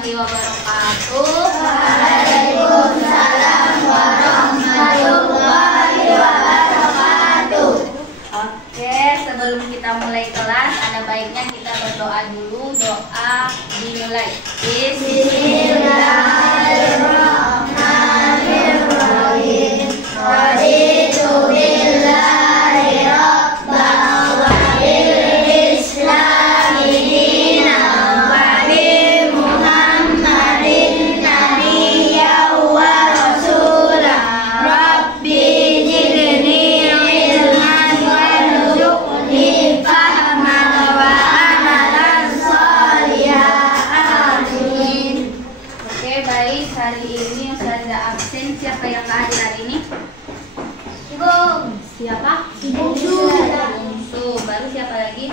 warahmatullahi wabarakatuh. Waalaikumsalam warahmatullahi wabarakatuh. Oke, sebelum kita mulai kelas, ada baiknya kita berdoa dulu. Doa dimulai. Bismillahirrahmanirrahim. Raditu billahi rabban wa bil islami dinan wa bi Muhammadin nabiyyan wa rasulan. Rabbi zidni ilman warzuqni fahman wa amalan shalihan. Amin. Oke, baik. Hari ini Ustazah absen. Siapa yang hadir hari ini? Siapa? Si Bungsu. Bungsu. Baru siapa lagi?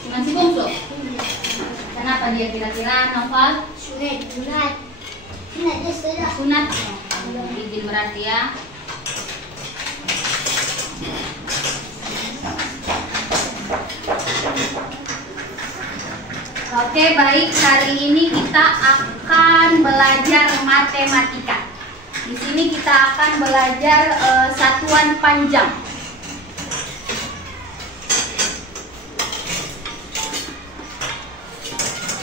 Cuma si Bungsu. Kenapa dia kira-kira Noval? Sunat ya sudah. Sunat. Izin berarti ya. Oke, baik. Hari ini kita akan belajar matematika. Di sini kita akan belajar satuan panjang.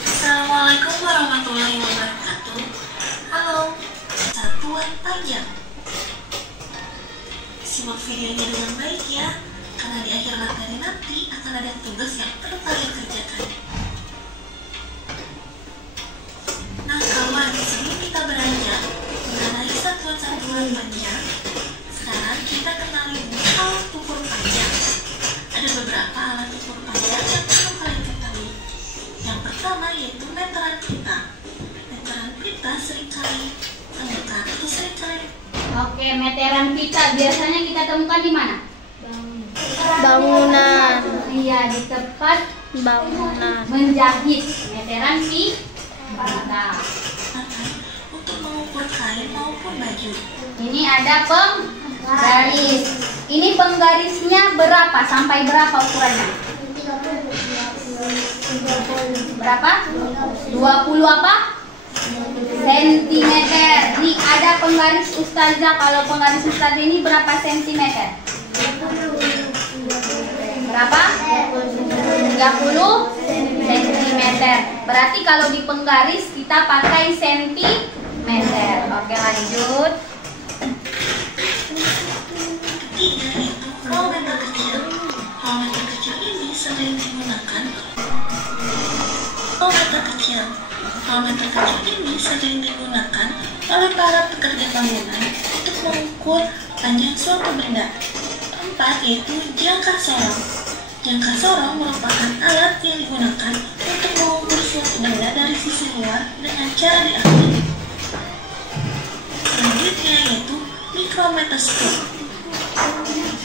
Assalamualaikum warahmatullahi wabarakatuh. Halo, satuan panjang. Simak videonya dengan baik ya, karena di akhir materi nanti akan ada tugas yang perlu kalian kerjakan. Nah kawan, sebelum kita beranjak mengenai satuan-satuan panjang, sekarang kita kenali alat ukur panjang. Ada beberapa alat ukur panjang yang perlu kalian ketahui. Yang pertama yaitu meteran pita. Meteran pita seringkali temukan atau seringkali Oke, meteran pita biasanya kita temukan di mana? Bangunan. Iya, di tempat Bangunan. menjahit. Meteran pita. untuk mengukur kain maupun baju. Ini ada penggaris. Ini penggarisnya berapa? Sampai berapa ukurannya? Berapa? 20 apa? Sentimeter. Nih ada penggaris Ustazah. Kalau penggaris Ustazah ini berapa sentimeter? Berapa? 30 sentimeter. Berarti kalau di penggaris kita pakai sentimeter. Oke, lanjut. Ketiga yaitu kronometer kecil. Kronometer kecil ini sering digunakan. Kronometer kecil ini sering digunakan oleh para pekerja bangunan untuk mengukur panjang suatu benda. Keempat yaitu jangka sorong. Jangka sorong merupakan alat yang digunakan untuk mengukur suatu benda dari sisi luar dengan cara diambil. Selanjutnya yaitu mikrometerskop.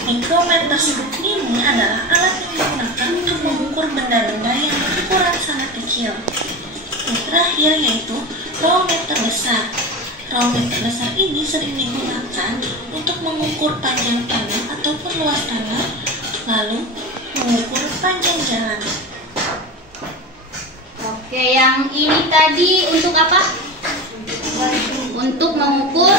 Mikrometerskop ini adalah alat yang digunakan untuk mengukur benda-benda yang berukuran sangat kecil. Yang terakhir yaitu kronometer besar. Kronometer besar ini sering digunakan untuk mengukur panjang tanah ataupun luas tanah, lalu mengukur panjang jalan. Oke, yang ini tadi untuk apa? Untuk mengukur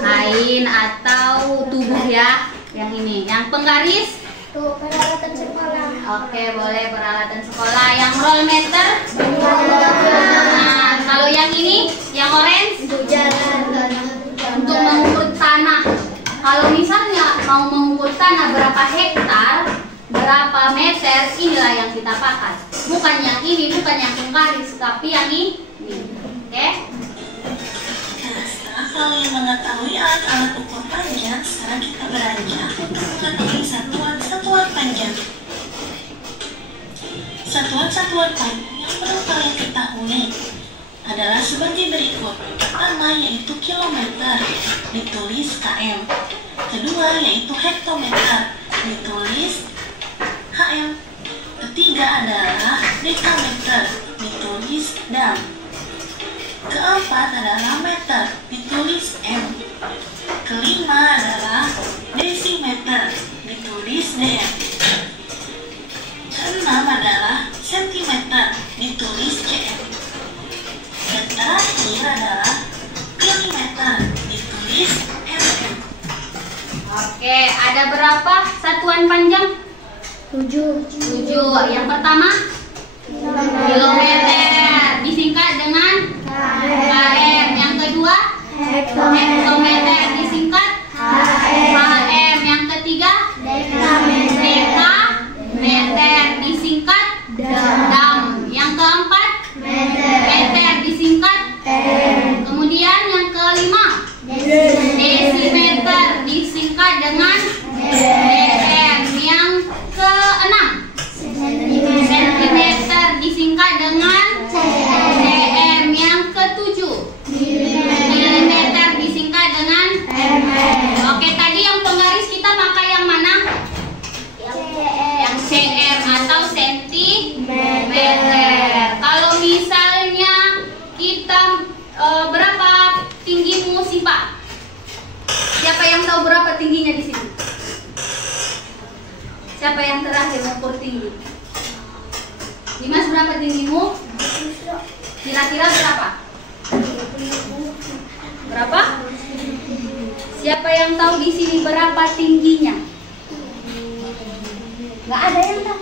kain atau tubuh ya. Yang ini, yang penggaris. Peralatan sekolah. Oke, boleh peralatan sekolah. Yang roll meter. Nah, kalau yang ini, yang orange untuk mengukur tanah. Kalau misalnya mau mengukur tanah berapa hektar, berapa meter, inilah yang kita pakai. Bukan yang ini, bukan yang penggaris, tapi yang ini. Oke? Nah, setelah kalian mengetahui alat-alat ukur panjang, sekarang kita beranjak untuk mengetahui satuan-satuan panjang. Satuan-satuan panjang yang perlu kalian ketahui adalah sebagai berikut. Pertama yaitu kilometer, ditulis km. Kedua yaitu hektometer, ditulis HM. Ketiga adalah dekameter, ditulis dam. Keempat adalah meter, ditulis M. Kelima adalah desimeter, ditulis DM. Keenam adalah sentimeter, ditulis CM. Oke, ada berapa satuan panjang? 7. 7. Yang pertama kilometer, disingkat dengan km. Yang kedua hektometer, disingkat km. Yang ketiga dekameter, disingkat dam. Yang keempat meter, disingkat kemudian yang kelima desimeter, disingkat dengan dm. Yang keenam sentimeter, disingkat dengan cm. Yang ketujuh milimeter, disingkat dengan mm. Oke, tadi yang penggaris kita pakai yang mana? Yang cm atau sentimeter. Kalau misalnya kita berapa tinggimu sih Pak? Siapa yang tahu berapa tingginya di sini? Siapa yang terakhir mengukur tinggi? Dimas, berapa tinggimu? Kira-kira berapa? Berapa? Siapa yang tahu di sini berapa tingginya? Nggak ada yang tahu.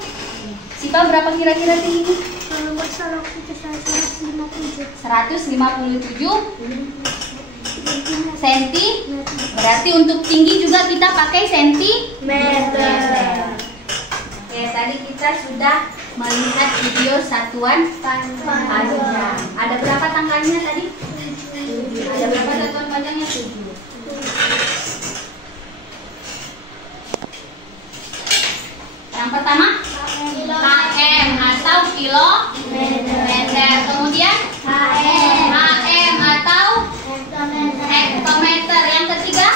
Siapa berapa kira-kira tingginya? Kalau nggak salah itu 157. 157 senti. Berarti untuk tinggi juga kita pakai sentimeter. Oke, tadi kita sudah melihat video satuan panjang. Ada berapa tanggalnya tadi? Ada berapa satuan panjangnya? 7. Yang pertama km atau kilometer. Kemudian km atau hektometer. Yang ketiga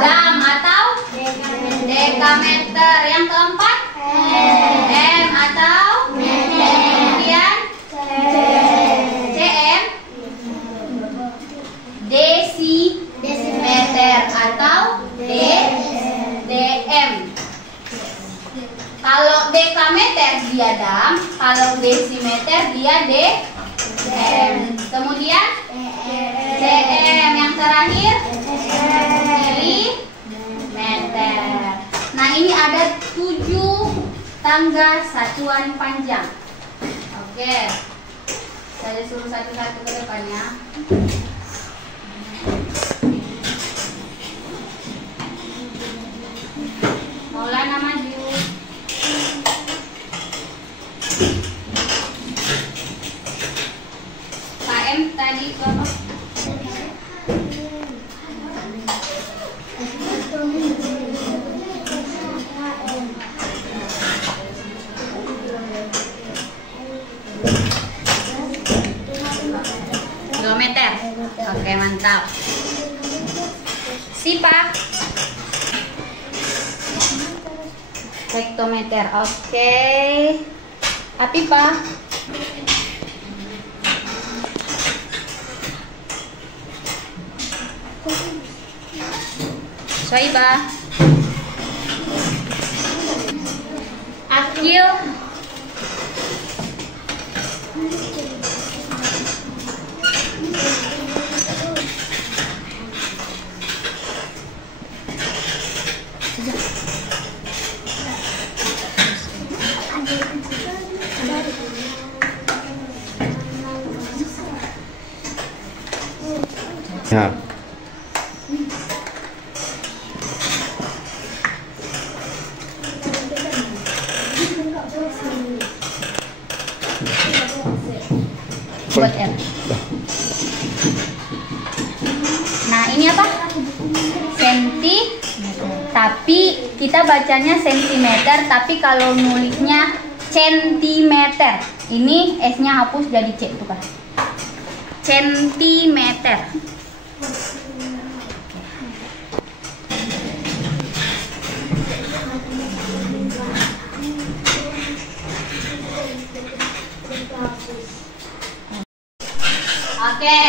dam atau dekameter. Yang keempat m atau kemudian cm, desimeter atau dm. Kalau dekameter dia dam, kalau desimeter dia dm. Kemudian cm yang terakhir milimeter. Nah, ini ada 7 tangga satuan panjang. Oke, saya suruh satu-satu ke depannya. Maulana maju. KM tadi berapa? Kilometer. Oke, mantap. Sipa hektometer. Oke. Apipa Soiba Akil Ya. buat R. Nah, ini apa? Senti. Tapi kita bacanya sentimeter, tapi kalau nulisnya centimeter. Ini S-nya hapus jadi C tuh kan. Centimeter. Oke,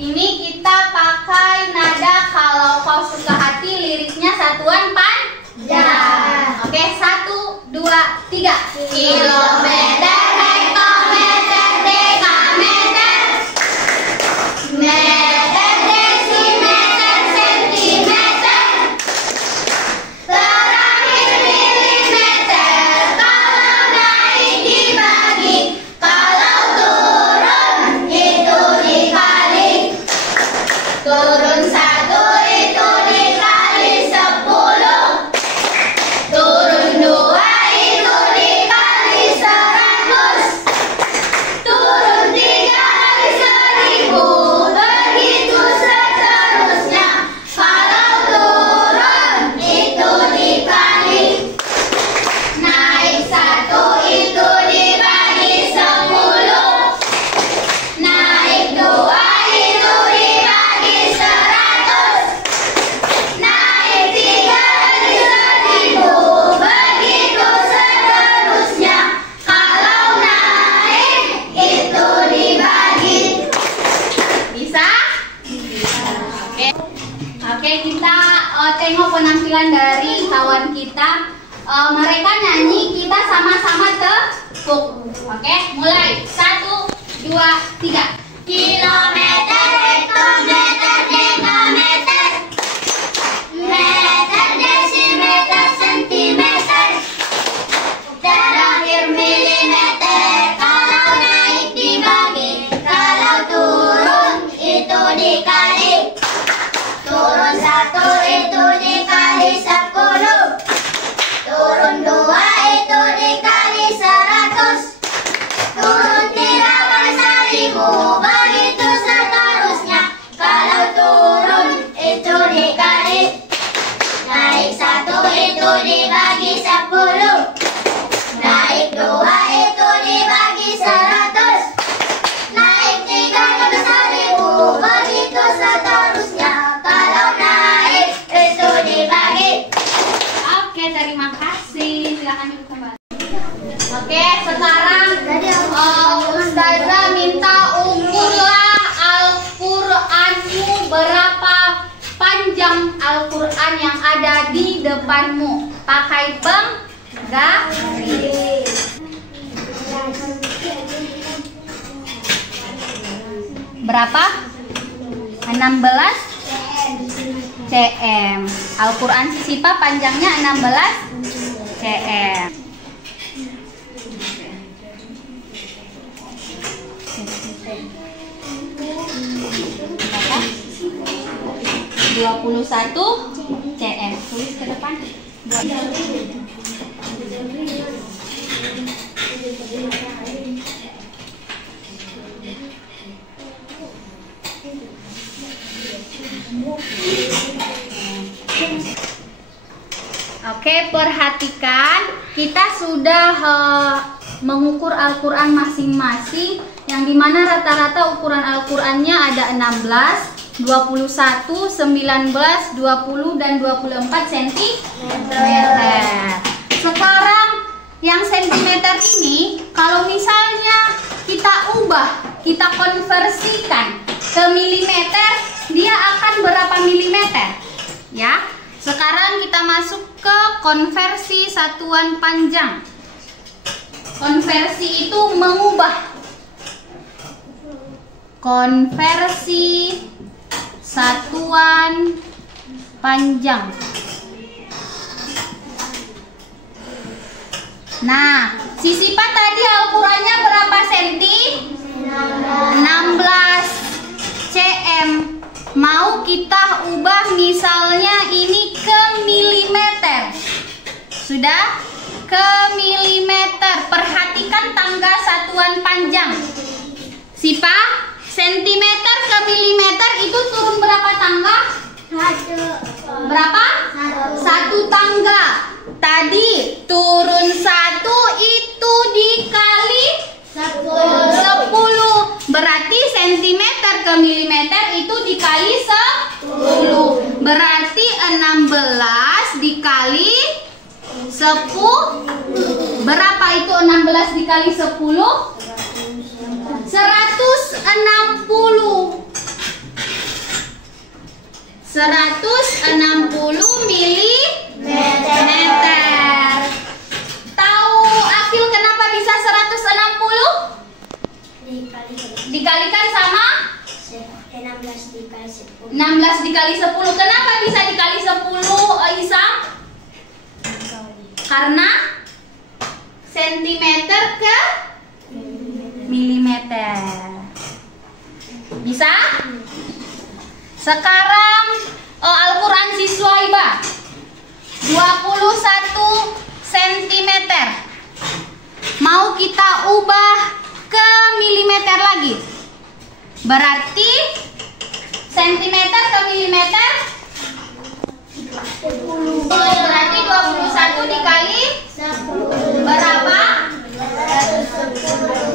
ini kita pakai nada kalau kau suka hati, liriknya satuan panjang. Oke, 1, 2, 3. Kilometer, hektometer, dekameter, meter, desimeter, sentimeter, penampilan dari kawan kita. Mereka nyanyi, kita sama-sama tepuk. Oke, mulai. 1, 2, 3. Kilometer, hektometer, dekameter, meter, desimeter, sentimeter, terakhir milimeter. Kalau naik dibagi, kalau turun itu dikali. Turun 1 itu dikali 10, turun 2 itu dikali 100, turun 3 per 1000, begitu seterusnya. Kalau turun itu dikali, naik 1 itu dibagi 10, naik 2 itu dibagi 100, naik 3 per 1000, begitu seterusnya. Kalau naik itu dibagi. Oke, terima kasih. Silakan duduk kembali. Oke, sekarang Ustazah minta ukurlah Al-Qur'anmu, berapa panjang Al-Qur'an yang ada di depanmu. Pakai penggaris. Berapa? 16 cm. Al-Qur'an Sisipa panjangnya 16 cm. Berapa? 21 cm. Tulis ke depan. Oke, perhatikan, kita sudah mengukur Al-Quran masing-masing, yang dimana rata-rata ukuran Al-Qurannya ada 16, 21, 19, 20, dan 24 cm. Sekarang yang sentimeter ini, kalau misalnya kita ubah, kita konversikan ke milimeter, dia akan berapa milimeter? Ya. Sekarang kita masuk ke konversi satuan panjang. Konversi itu mengubah. Konversi satuan panjang. Nah, Sisipa tadi Al-Qurannya berapa senti? 16 cm. Mau kita ubah misalnya ini ke milimeter. Sudah? Ke milimeter. Perhatikan tangga satuan panjang. Sipa, sentimeter ke milimeter itu turun berapa tangga? Berapa? 1 tangga. Tadi turun 1 itu dikali 10. Berarti sentimeter ke milimeter itu dikali 10. Berarti 16 dikali 10. Berapa itu 16 dikali 10? 160. 160 milimeter. Tahu Akil kenapa bisa 160? Dikalikan sama 16 dikali 10. 16 dikali 10. Kenapa bisa dikali 10, Isa? Karena sentimeter ke milimeter. Bisa? Sekarang Al-Quran Siswaiba 21 cm. Mau kita ubah ke milimeter lagi. Berarti sentimeter ke milimeter 10. Berarti 21 dikali 10 berapa?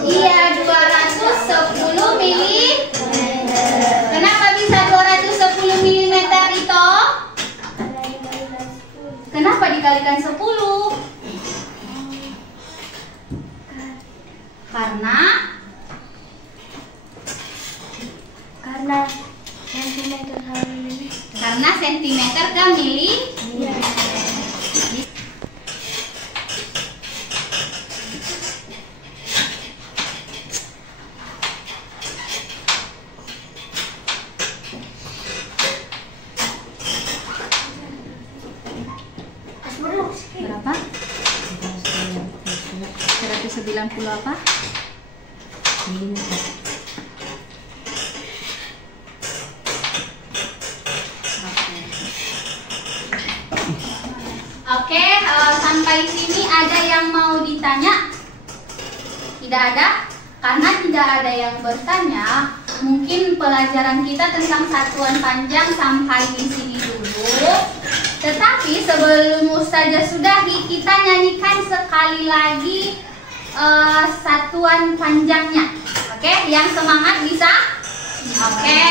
Iya, 210 milimeter. Kenapa bisa 210 milimeter itu? Kenapa dikalikan 10? Karena sentimeter ke milimeter. Karena sentimeter ke milimeter. Berapa? 190 apa? Oke, sampai sini ada yang mau ditanya? Tidak ada? Karena tidak ada yang bertanya, mungkin pelajaran kita tentang satuan panjang sampai di sini dulu. Tetapi sebelum Ustazah sudahi, kita nyanyikan sekali lagi satuan panjangnya. Oke, yang semangat bisa? Oke.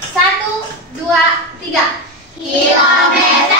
1, 2, 3. Kilometer